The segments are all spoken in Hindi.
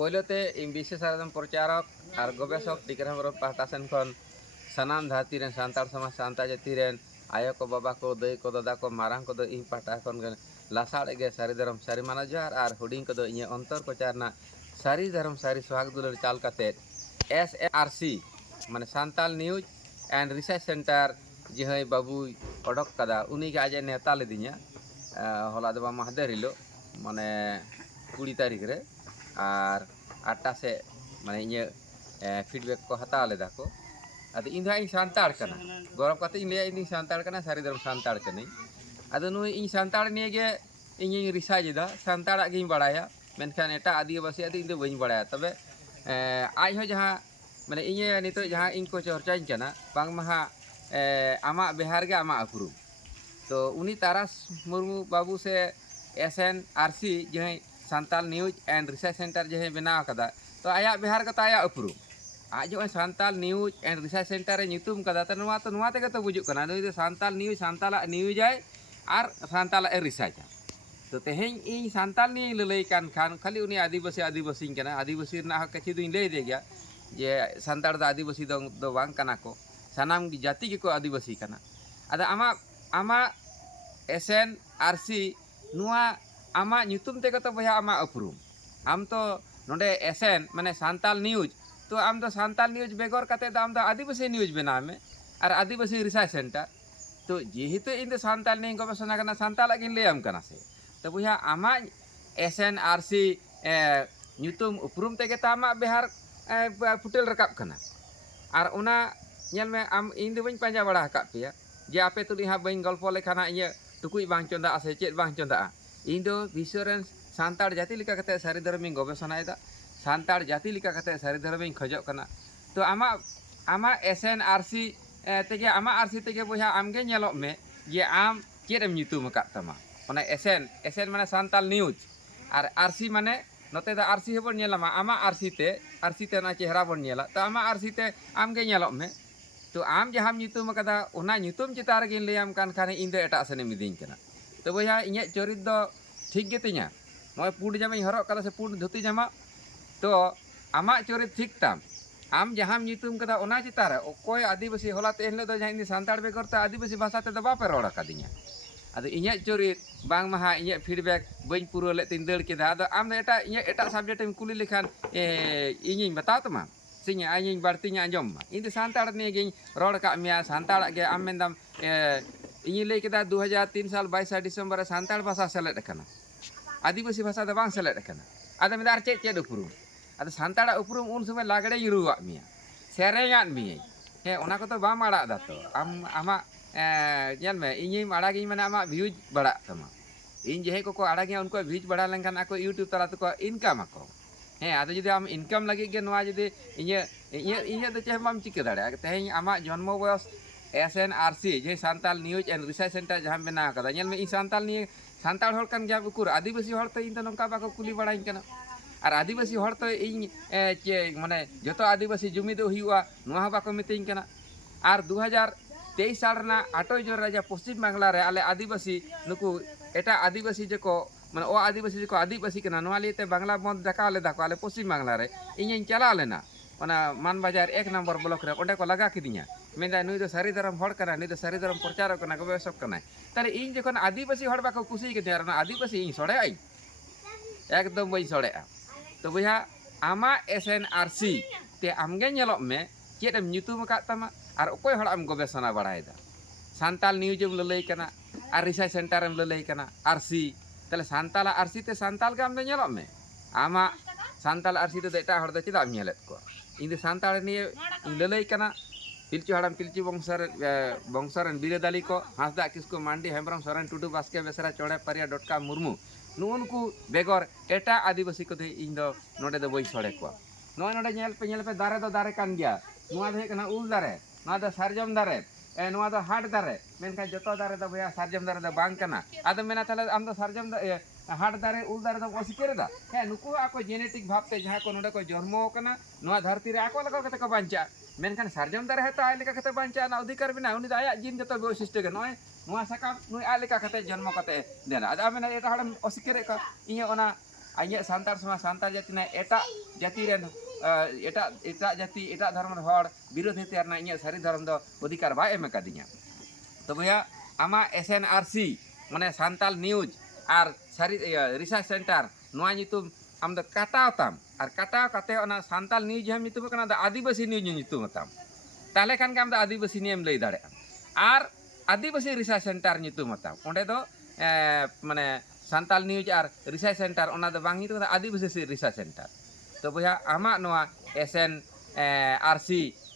पोलोते इन विशेष प्रचारक और गवेषक टिकर हेम्ब्रम पाहटा सेन खन सानाम धाती रेन सान्ताड़ समाज सान्ता जाति रेन आयो को बाबा को दई को दादा को मारांग को दो इन पाहटा खन लासाड़ गे सारी धर्म सारी माना जोहार और हुडिंग को दो इन अंतर को चारना सारी धर्म सारी सुहाग दुलर चाल काते SARC माने Santal news and research centre जहाँ बाबू ओडक कदा उनी के आज नेता लेदिया हला दबा महादेर हिलो माने 20 तारीख रे और 8टा से माने इन फीडबैक को हता लेदा को अद इन इन सान्ताड़ कना गौरव कते इन ले इन सान्ताड़ कना सारी धर्म सान्ताड़ कनी अद नु इन सान्ताड़ निये गे इन रिसर्च दा सान्ताड़ गे बड़ाया मेनखान एटा आदिवासी आदि इन दो बइन बड़ाया तबे आज हो जहाँ माने इन नितो जहाँ इन को चर्चाइन कना बांग महा आमा बिहार के आमा अप्रूव तो उनी तारास मुर्मू बाबू से SNRC जहाँ सान्ताल न्यूज एंड रिसर्च सेंटर जहाँ बनाव कदा तो आया बिहार का आया अप्रूव आज जो सान्ताल न्यूज एंड रिसर्च सेंटर ᱧᱩᱛᱩᱢ कदा तो नुआ तेगे तो बुजुक कना नुई सान्ताल न्यूज सान्ताला न्यूज आय और सान्ताला रिसर्च तो तेहें इन सान्ताल न्यूज ललई कान खान खाली उनी आदिवासी कना आदिवासी ना कछि दुई लई दे गया जे सान्ताड़ दा आदिवासी दो बांग कना को सानाम जाति के को आदिवासी कना अदा आमा SNRC नुआ आमा ᱧᱩᱛᱩᱢ तेगे तो भैया आमा अप्रूव आम तो नोडे SN माने सान्ताल न्यूज तो आम तो सान्ताल न्यूज बेगर कते आम तो आदिवासी न्यूज बनाव में और आदिवासी रिसर्च सेंटर तो जेहेतु इन सान्ताल न्यूज गवेषणा करना सान्ताल गिन लेम कना से तो भैया आमा SNRC ᱧᱩᱛᱩᱢ उपरूम तेगे तो आमा बिहार फुटेल रकाब कना और उना नेल में आम इन दो बइन पांजा बड़ा हका पेया जे आपे तुली हा बइन गल्प लेखाना इन टुकुई बांग चंदा से चेत बांग चंदा इन दो विश्वरेन सान्ताड़ जाति लिका कते सारी धर्म गवेषणायदा सान्ताड़ जाति लिका कते सारी धर्म खजक कना तो आमा SNRC तेगे आमा RC तेगे बोया आमगे नेलोक में जे आम चेदम ᱧᱩᱛᱩᱢ का तमा ओना SN माने सान्ताल न्यूज और RC माने नोते दा RC हेबन नेलामा आमा RC ते ना चेहरा बन नेला तो आमा RC ते आमगे नेलोक में तो आम जहाँ ᱧᱩᱛᱩᱢ कदा ओना ᱧᱩᱛᱩᱢ चितार गिन लेयाम कान खाने इन दो एटा सेने मिदिन कना तो भैया इᱧ चरित दो ठीक गेतिया नय पुंड जामा हरक कदा से पुंड धुती जामा तो आमा चरित ठीक ताम आम जहाँ ᱧᱩᱛᱩᱢ कदा ओना चितार ओकोय आदिवासी होला ते एनले दो जहाँ सान्ताड़ बेगर ते आदिवासी भाषा ते दो बापे रोड़ कादिया अद इᱧ चरित बांग महा इᱧ फीडबैक बइन पूरा ले तीन दड़ केदा अद आम एटा इᱧ एटा सब्जेक्ट एम कुली लेखान इᱧ बताव तमा सिंह आइन बाड़ती आंजम इन सान्ताड़ निये रोड़ का मिया सान्ताड़ के आम मेनदाम इन लई केदा 2003 साल 22 डिसेम्बर सान्ताड़ भाषा सेलेद कना आदिवासी भाषा दो बांग सेलेद कना आद मेदार चेद उपरूम आद सान्ताड़ उपरूम उन समय लागड़े युरुआ मिया सेरेयान मिया हे ओना को तो बाम आड़ा दा तो आमा नेल में इᱧ आड़ागी माने आमा व्यूज बड़ा तमा इन जेहे को आड़ागी उनको व्यूज बड़ा लेनखान आको यूट्यूब तला तो इनकम आको हाँ आदो जुदी आम इनकम लगे जुदी इन तो चे बाम चिका दाड़ा तेहें आमा जन्म बयस SNRC जे Santal news and research centre जहाँ बनाव कदा नेल में इन सान्ताल निये सान्ताड़ हर कान गया उकुर आदिवासी हर तो इन तो नंका बाको कुली बड़ाइन कना और आदिवासी हर तो इन चे माने जतो आदिवासी जुमिद हुआ नुआ बाको मितिन कना और 2023 साल रना 8 जोर राजा पश्चिम बांग्ला रे आले आदिवासी नुकु एटा आदिवासी जेको माने ओ आदिवासी जेको आदिवासी कना नुआ लेते बांग्ला बंद दका लेदा को आले पश्चिम बांग्ला रे इन चला लेना ओना मान बाजार 1 नंबर ब्लॉक रे ओंडे को लगा किदिया मेंदा नुई दो सारी धर्म हड़ कना नुई दो सारी धर्म प्रचार कना गवेषक कना ताले इन जखन आदिवासी हड़ बाको खुशी के देर आदिवासी इन सड़े आई एकदम बई सड़े तो भैया आमा SNRC ते आमगे नेलोक में चेदम ᱧᱩᱛᱩᱢ का तमा और ओकोय हड़ आम गवेषणा बड़ायदा सान्ताल न्यूज एम ललई कना और रिसर्च सेंटर एम ललई कना RC ताले सान्ताला RC ते सान्ताल के आमदे नेलोक में आमा सान्ताल RC ते एटा हड़ दो चेदा नेलेत को इन सान्ताड़ निये ललई कना पिलचू हड़ाम पिलचू बंशरन बिरदाली को हांसदा किसको मांडी हेम्ब्रम सोरेन टुडू बास्के बेसरा चौड़े परिया डटका मुर्मू नुनकू बेगर एटा आदिवासी को इन दो नोडे दो बई सड़े को नोडे नेल पे दारे दो दारे कान गया नुआ दो कना उल दारे नुआ दो सारजम दारे नुआ दो हाट दारे मेनखान जतो दारे दो भैया सारजम दारे दो बांग कना आदम मेना ताले आम दो सारजम हाट दारे उल दारे दो ओसिकेर दा हे नुकु आको जेनेटिक भावते जहाँ को नोडे को जन्मो कना नुआ धरती रे आको लगा कते को बांचा मेनखान सारजम दारे हेतो आय लेका कते बांचा ना अधिकार बिना उनी आया जिन जतो वैशिष्ट्य के नय नुआ साकाम नुई आय लेका कते जन्म कते देना आदा मेना एटा हड़म ओसिकेर का इया ओना ᱟᱹᱧᱟᱹᱜ ᱥᱟᱱᱛᱟᱲ ᱥᱚᱢᱟᱡᱽ ᱥᱟᱱᱛᱟᱲ ᱡᱟᱹᱛᱤ ᱨᱮᱱᱟᱜ ᱮᱴᱟᱜ ᱡᱟᱹᱛᱤ ᱨᱮᱱ ᱮᱴᱟᱜ ᱡᱟᱹᱛᱤ ᱮᱴᱟᱜ ᱫᱷᱚᱨᱚᱢ ᱨᱮᱱ ᱦᱚᱲ ᱵᱤᱨᱳᱫᱷᱤ ᱛᱮᱭᱟᱨ ᱨᱮᱱᱟᱜ ᱤᱧᱟᱹᱜ ᱥᱟᱹᱨᱤ ᱫᱷᱚᱨᱚᱢ ᱫᱚ ᱚᱫᱷᱤᱠᱟᱨ ᱵᱟᱭ ᱮᱢ ᱟᱠᱟᱫᱤᱧᱟ। तो भैया आमा SNRC माने सांताल न्यूज और सारी रिसर्च सेंटर नोआ नितुम आम दो काटाव ताम और काटाव काते ओना सांताल न्यूज हम नितुम कना द आदिवासी न्यूज नितुम ताम ताले खान के आम द आदिवासी नियम लई दाड़े और आदिवासी रिसर्च सेंटर नितुम ताम ओंडे दो माने सांताल न्यूज और रिसर्च सेंटर ओना दो बांग नितुम आदिवासी रिसर्च सेंटर तो भैया आमा नोआ SNRC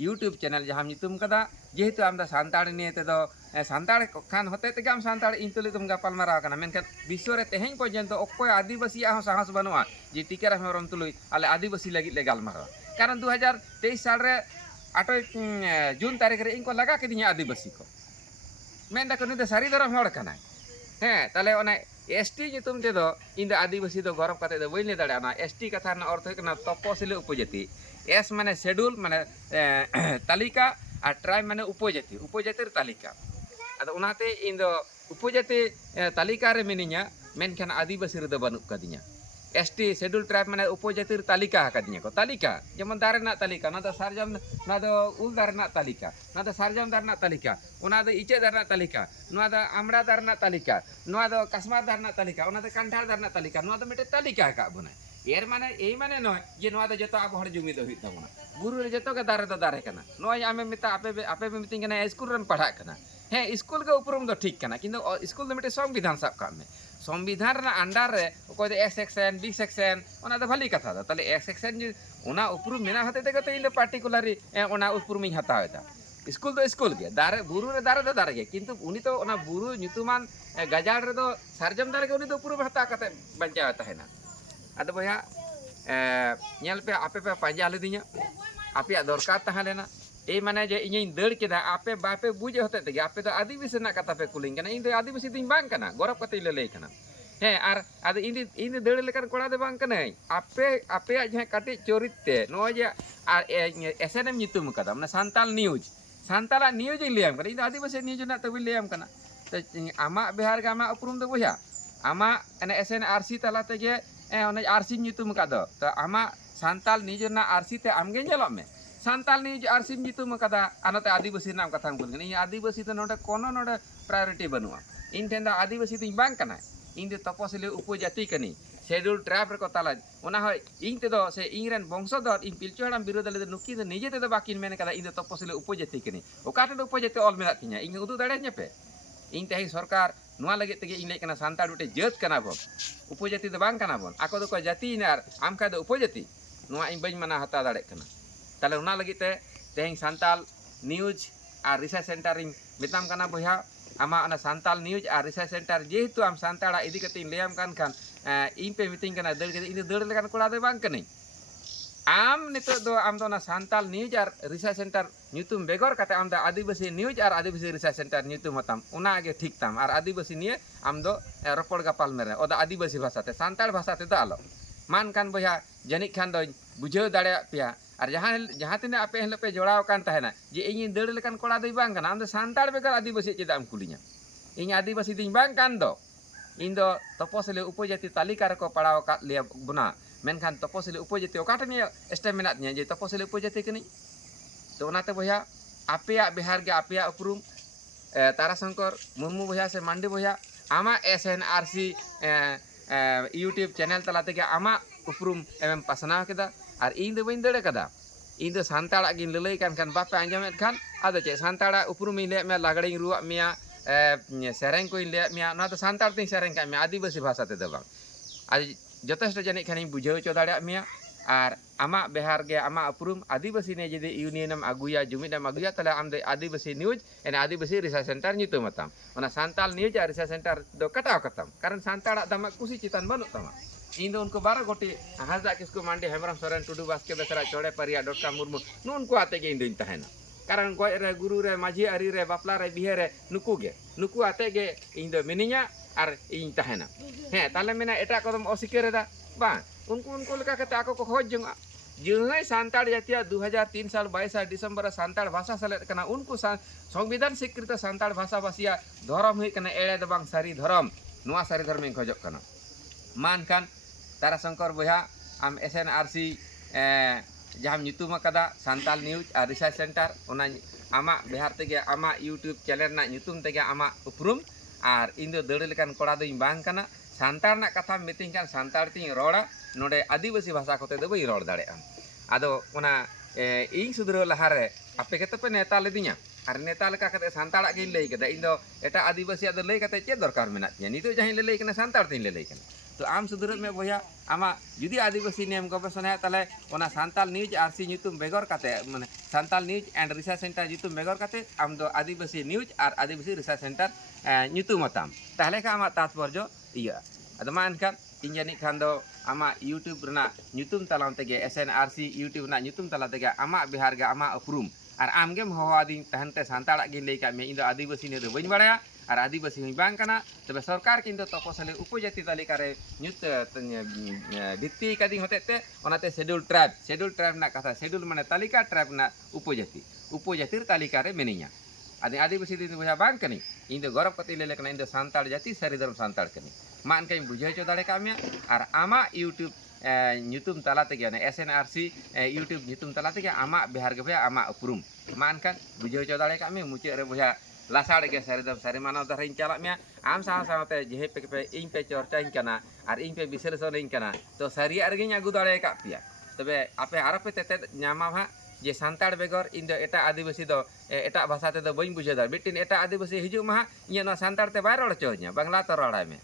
यूट्यूब चैनल जहां नितुम कदा जेहेतु आम द सांताड़ निये ते दो सांताड़ खान होते ते आम सांताड़ इन तुली तुम गापाल मारा कना मेनखान विश्व रे तेहें पर्यंत अकोय आदिवासी हो साहस बनुआ जे टीकाराम हेम्ब्रम तुलुई आले आदिवासी लगी ले गालमारा कारण 2023 साल रे 8 जून तारीख रे इनको लगा के दिया आदिवासी को मेन दा कनु दे सारी धरम होड़ कना हे ताले ओना एसटी नितुम ते दो इन द आदिवासी दो गौरव कते दो बइले दाड़े ना एसटी कथा ना अर्थ कना तपसिली उपजाति एस माने शेड्यूल माने तालिका और ट्राइब माने उपजातिर तालिका अद उनाते इन दो उपजाति तालिका रे मिनिया मेनखान आदिवासी रे दो बनु कदिया एसटी शेड्यूल ट्राइब माने उपजातिर तालिका कदिया को तालिका जेमन दारे ना तालिका ना दो सारजम ना दो उल दारे ना तालिका ना दो सारजम दारे ना तालिका उना दो इचे दारे ना तालिका नुआ दो आमड़ा दारे ना तालिका नुआ दो कसमा दारे ना तालिका उना दो कांठार दारे ना तालिका नुआ दो मिटे तालिका का बने एर माने एई माने नय जे नुआ दो जतो अब हर जुमी दो हित तबना बुरु रे जतो के दारे दो दारे कना नय आमे मिता आपे मिटिंग कना स्कूल रन पढ़ा कना हे स्कूल के उपरम दो ठीक कना किंतु स्कूल दो मिटे संविधान सब का में संविधान रे अंडर रे कोई दो ए सेक्शन बी सेक्शन ओना दो भली कथा दो तले ए सेक्शन ओना उपरु मेना हते ते गते इन पार्टिकुलरली ओना उपरु मिन हतावेदा स्कूल के दारे बुरु रे दारे के किंतु उनी तो ओना बुरु नितुमान गजाड़ रे दो सरजम दारे के उनी दो उपरु हता कते बंचा ताहेना अदो भैया नेल पे आपे पे पांजा लेदिया आपे दरकार तहा लेना ए माने जे इᱧ दड़ केदा आपे बापे बुझ होते ते आपे तो आदिवासी ना कथा पे कुलिंग कना इन दो आदिवासी दिन बांग कना गौरव कते ले कना हे आर आद इन दड़ लेकर कोड़ा दे बांग कना आपे जे काटी चोरित ते नो जे आर SNM नितुम कदा माने सांताल न्यूज लेम कना इन आदिवासी न्यूज ना तबि लेम कना तो आमा बिहार के आमा उपरुम दो बुझा आमा एने SNRC तला ते जे आरसी नितुम का दो तो आमा सांताल न्यूज ना आरसी ते आमगे नेलो में सांताल न्यूज आरसी नितुम कदा अनते आदिवासी नाम कथा बोल इन आदिवासी तो नोडे कोनो नोडे प्रायोरिटी बनुआ इन ठेन दा आदिवासी दिन बांग कना इन दे तपसिली उपजाति कनी शेड्यूल ट्राइब रे को ताला ओना होय इन ते दो से इन रेन वंशधर इन पिलचु हड़ाम विरोध ले नुकी दे निजे ते दो बाकिन मेन कदा इन दे तपसिली उपजाति कनी ओकाटे दो उपजाति ऑल मेना तिया इन उदु दाड़े न्यपे इन तेही सरकार नुआ लगे तगे इन लेकना सांताड़ उटे जत कना बन उपजाति दो बांग कना बन आको दो को जाति नार आम का दो उपजाति नुआ इन बइन मना हता दाड़े कना ताले उना लगे ते तेही सांताल न्यूज और रिसर्च सेंटर इन मिताम कना बया आमा अना सांताल न्यूज और रिसर्च सेंटर जेहेतु आम सांताड़ा इदी कते इन लेम कान खान इन पे मिटिंग कना दड़ कते इन दड़ लेकान कोड़ा दे बांग कनी आम नितो दो आम दो ना सांताल न्यूज और रिसर्च सेंटर न्यूतुम बेगर कते आम दो आदिवासी न्यूज और आदिवासी रिसर्च सेंटर न्यूतुम हताम उना आगे ठीक ताम और आदिवासी निये आम दो रपड़ गापाल मेरे ओदा आदिवासी भाषा ते सांताड़ भाषा ते दो आलो मान कान बया जनिक खान दो बुझाव दाड़े पिया और जहाँ तीन आपे हेले पे जोड़ाव कान तहना जे इन दड़ लेकान कोड़ा दई बांग कना आम दो सांताड़ बेगर आदिवासी चेदा आम कुलिया इन आदिवासी दिन बांग कान दो इन दो तपसिली उपजाति तालिका रे को पड़ाव का लिया बुना मेनखान तपसिली उपजाति ओकाटे निये स्टेप मेना तिया जे तपसिली उपजाति कनी तो ओनाते बया आपेया बिहार के आपेया उपरुम ताराशंकर मुर्मू बया से मांडी बया आमा SNRC यूट्यूब चैनल तलाते के आमा उपरुम एवं पासनाव केदा और इन दो बइन दड़े कदा इन दो सांताड़ा गिन ललई कान खान बापे आंजमेत खान आदो चे सांताड़ा उपरुम इन ले मे लागड़े रुआ मिया सेरेंग को इन ले मिया ना तो सांताड़ तिन सेरेंग का मे आदिवासी भाषा ते दो बांग आज जथेष्ट जनिक खानी बुझाव चो दाड़े मिया और आमा बिहार के आमा उपरुम आदिवासी ने जदि यूनियनम आगुया जुमिदम आगुया तले आम दे आदिवासी न्यूज एने आदिवासी रिसर्च सेंटर नितुम ताम ओना सांताल न्यूज और रिसर्च सेंटर दो कटाव कताम कारण सांताड़ा दमा कुसी चितान बनु तमा इन दो उनको 12 गोटी हाजदा किसको मांडी हेम्ब्रम सोरेन टुडू बास्के बेसरा चौड़े परिया डॉक्टर मुर्मू नुनको आते के इन दिन तहना कारण गोय रे गुरु रे माझी अरी रे बापला रे बिहे रे नुकु आते के इन दो मिनिया और इन तहना हे ताले मेना एटा कदम असिकेरेदा बा उनको लेका कते आको को खोज जंगा जय सांताड़ जातिया 2003 साल 22 दिसंबर सांताड़ भाषा सेलेद कना उनको संविधान स्वीकृत सांताड़ भाषा भाषिया धर्म हुई कना एड़े द बांग सारी धर्म नुआ सारी धर्म खोजक कना मान खान तारा शंकर बया आम SNRC जहाँ nyutum akada Santal News और रिसर्च सेंटर ओना आमा बिहार तेगे आमा यूट्यूब चैनल ना nyutum तेगे आमा उपरुम और इन दो दड़ लेकान कोड़ा दो बांग कना सान्तार ना कथा मिटिंग कान सान्तार तीन रोड़ा नोडे आदिवासी भाषा कोते दो बई रोड़ दाड़े आदो ओना इन सुधरो लहारे आपे केते पे नेता लेदिया और नेता लेका कते सान्ताड़ा गिन लई कदा इन दो एटा आदिवासी आदो लई कते चे दरकार मेना तिया नितो जहां लई कना सान्तार तीन लई कना तो आम सुधरो में बया आमा जुदी आदिवासी नेम गवेषणा है ताले ओना सान्ताल न्यूज आरसी nyutum बेगर काते माने Santal news and research centre nyutum बेगर काते आम दो आदिवासी न्यूज और आदिवासी रिसर्च सेंटर nyutum अताम ताहले का आमा तात्पर्य इया अदो मान का इन जानी खान दो आमा यूट्यूब रना nyutum तलाम तेगे SNRC यूट्यूब ना nyutum तला तेगे आमा बिहार गा आमा उपरुम और आमगे होवादी तहनते सान्ताड़ा गिन लई का में इन दो आदिवासी ने दो बइन बाड़ाया और आदिवासी हुई बांग कना तबे सरकार किंतु तपसले उपजाति तालिका रे न्यूत भित्ति कदी होतेते ओनाते शेड्यूल ट्राइब ना कथा शेड्यूल माने तालिका ट्राइब ना उपजातिर तालिका रे मेनिया आदि आदिवासी दिन बुझा बांग कनी इन दो गौरव कति ले लेकना इन दो सान्ताड़ जाति सारिधर्म सान्ताड़ कनी मान कई बुझाई चो दाड़े कामिया और आमा यूट्यूब nyutum तला तेगे SNRC यूट्यूब nyutum तला तेगे आमा बिहार गे आमा उपरुम मान का बुझाई चो दाड़े कामिया मुचे रे बुझा लासाड़ के सारिदम सारि मानव दारिन चला में आम साव सावते जेहे पे इन पे चर्चाइन कना और इन पे विश्लेषण कना तो सारी आरगिन अगु दाड़े का पिया तबे आपे आरपे तेते न्यामा भा जे सान्ताड़ बेगर इन दो एटा आदिवासी दो एटा भाषा ते दो बइन बुझे दा बिटिन एटा आदिवासी हिजु मा इन नो सान्ताड़ ते बाय रोड़ चोnya बांग्ला तो रोड़ा में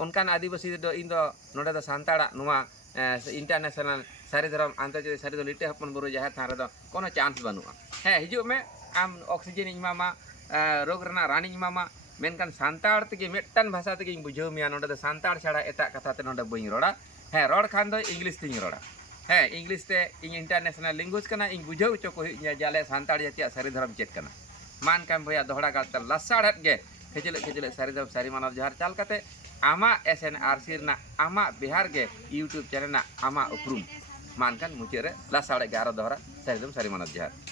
उनकान आदिवासी दो इन दो नोडे दो सान्ताड़ा नुआ इंटरनेशनल सारिधर्म आंतर्जातिक सारिधर्म लिटे हपन बुरु जहां थारे दो कोनो चांस बनुआ है हिजु में आम ऑक्सीजन इमामा रोग रना रानी इमामा मेनकान सान्ताड़ तेगे मेटन भाषा तेगे बुझाव मिया नोडे दो सान्ताड़ छाड़ा एटा कथा ते नोडे बइन रोड़ा है रोड़ खान दो इंग्लिश तिन रोड़ा है इंग्लिश ते इन इंटरनेशनल लैंग्वेज कना इन बुझाव चो को जाले सान्ताड़ जातिया सारिधर्म चेक कना मान काम भैया दोहड़ा गाता लसाड़त गे खेचले सारिधर्म सारि मानव जहार चाल कते आमा SNRC ना आमा बिहार गे यूट्यूब चैनल ना आमा उपरुम मान कान मुचे रे लसाड़े गे आरो दोहरा सारिधर्म सारि मानव जहार